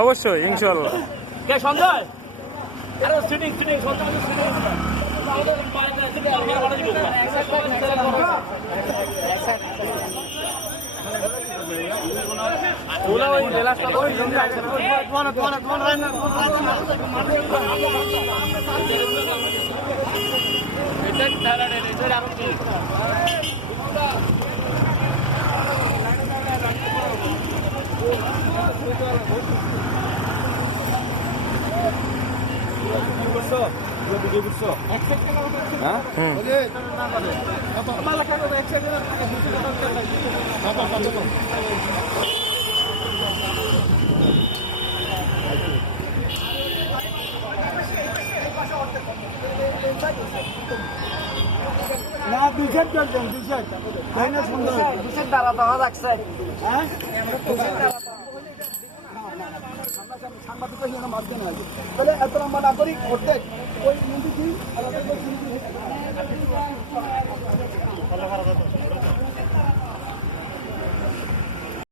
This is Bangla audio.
অবশ্যই ইনশাল্লাহ। কে সঞ্জয়? আরে সিটিং সঞ্জয় না 200 চলছেন 200 তাই না সুন্দর 200 দ্বারা তো রাখছে হ্যাঁ সাংবাদিক মাঝখানে আছে তাহলে এত লম্বা না করি অর্ধেক